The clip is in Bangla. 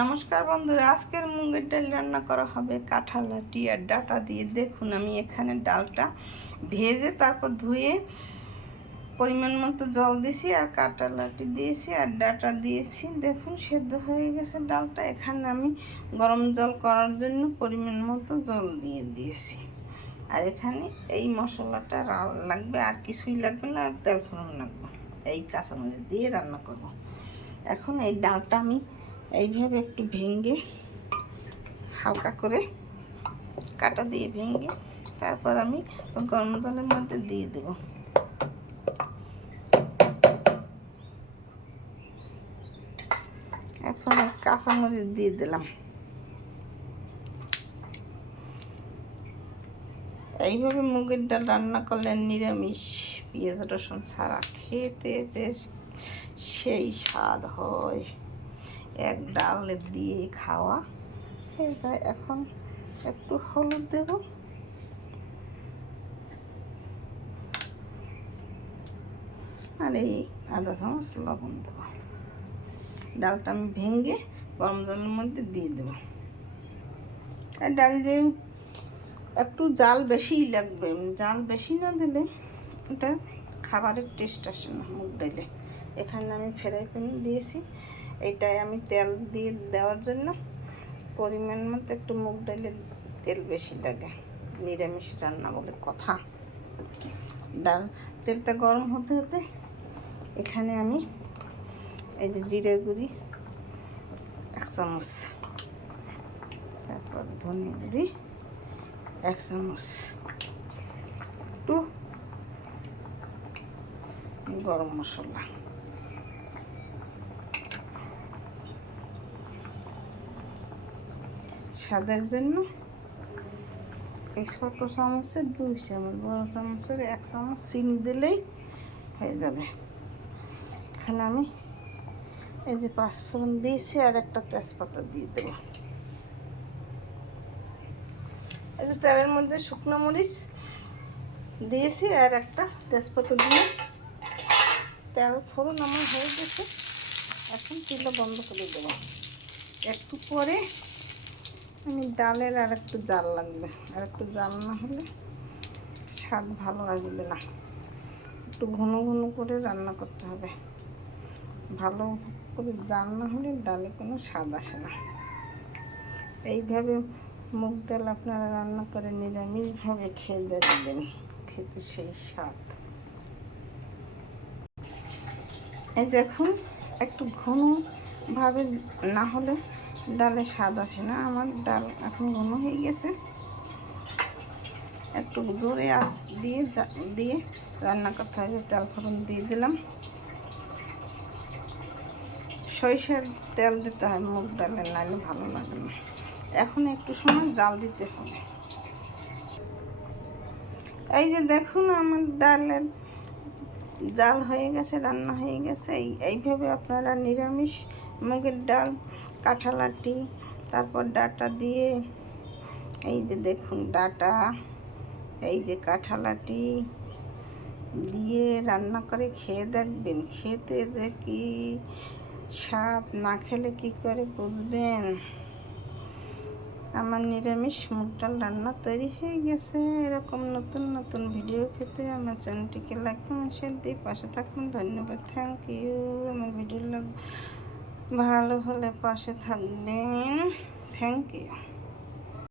নমস্কার বন্ধুরা, আজকের মুগের ডাল রান্না করা হবে কাঁঠাল আটি আর ডাঁটা দিয়ে। দেখুন আমি এখানে ডালটা ভেজে তারপর ধুয়ে পরিমাণ মতো জল দিয়েছি আর কাঁঠাল আটি দিয়েছি আর ডাঁটা দিয়েছি। দেখুন সেদ্ধ হয়ে গেছে ডালটা। এখানে আমি গরম জল করার জন্য পরিমাণ মতো জল দিয়ে দিয়েছি। আর এখানে এই মশলাটা লাগবে, আর কিছুই লাগবে না, আর তেল ফোড়ন লাগবে। এই কাঁচামরিচ দিয়ে রান্না করব। এখন এই ডালটা আমি এইভাবে একটু ভেঙে হালকা করে কাটা দিয়ে ভেঙে তারপর আমি গরম জলের মধ্যে দিয়ে দেব। এখন কাঁচামরিচ দিয়ে দিলাম। এইভাবে মুগের ডাল রান্না করলে নিরামিষ পেঁয়াজ রসুন ছাড়া খেতে যে সেই স্বাদ হয়, এক ডাল দিয়ে খাওয়া হয়ে যায়। এখন একটু হলুদ দেব, আর এই আধা চামচ লবণ দেব। ডালটা আমি ভেঙে গরম জলের মধ্যে দিয়ে দেব। আর ডাল যে একটু জাল বেশিই লাগবে, জাল বেশি না দিলে এটা খাবারের টেস্ট আসে না মুগ ডালে। এখানে আমি ফ্রাই প্যান দিয়েছি, এইটাই আমি তেল দিয়ে দেওয়ার জন্য পরিমাণ মতো একটু মুগ ডালের তেল বেশি লাগে, নিরামিষ রান্না বলে কথা। ডাল তেলটা গরম হতে হতে এখানে আমি এই যে জিরে গুঁড়ি 1 চামচ, তারপর ধনে গুঁড়ি 1 চামচ, একটু গরম মশলা, স্বাদের জন্য এই ছোট চামচের 2 চামচ, বড় চামচের 1 চামচ চিনি দিলেই হয়ে যাবে। এখানে আমি এই যে 5 ফোড়ন দিয়েছি আর একটা তেজপাতা দিয়ে দেব। এই যে তেলের মধ্যে শুকনো মরিচ দিয়েছি আর একটা তেজপাতা দিয়ে তেল ফোড়ন আমার হয়ে গেছে। এখন চুলা বন্ধ করে দেব। একটু পরে আমি ডালের আর একটু জাল লাগবে, আর একটু জাল না হলে স্বাদ ভালো আসবে না। একটু ঘন ঘন করে রান্না করতে হবে, ভালো করে জাল না হলে ডালে কোনো স্বাদ আসে না। এইভাবে মুগ ডাল আপনারা রান্না করে নিরামিষভাবে খেয়ে দেখবেন, খেতে সেই স্বাদ। এই দেখুন একটু ঘনভাবে না হলে ডালে স্বাদ আসে না। আমার ডাল এখন ঘন হয়ে গেছে। একটু জোরে আঁচ দিয়ে রান্না করতে হয়। তেল ফোড়ন দিয়ে দিলাম, সরিষার তেল দিতে হয় মুগ ডালে, নাহলে ভালো লাগে না। এখন একটু সময় জাল দিতে হবে। এই যে দেখুন আমার ডালের জাল হয়ে গেছে, রান্না হয়ে গেছে। এইভাবে আপনারা নিরামিষ মুগের ডাল কাঁঠাল আটি তারপর ডাঁটা দিয়ে, এই যে দেখুন ডাঁটা, এই যে কাঁঠাল আটি দিয়ে রান্না করে খেয়ে দেখবেন, খেতে যে কি স্বাদ, না খেলে কি করে বুঝবেন। আমার নিরামিষ মুগ ডাল রান্না তৈরি হয়ে গেছে। এরকম নতুন নতুন ভিডিও পেতে আমার চ্যানেলটিকে লাইক কমেন্ট শেয়ার দিয়ে পাশে থাকুন। ধন্যবাদ, থ্যাংক ইউ। আমার ভিডিও ভালো হলে পাশে থাকবেন, থ্যাংক ইউ।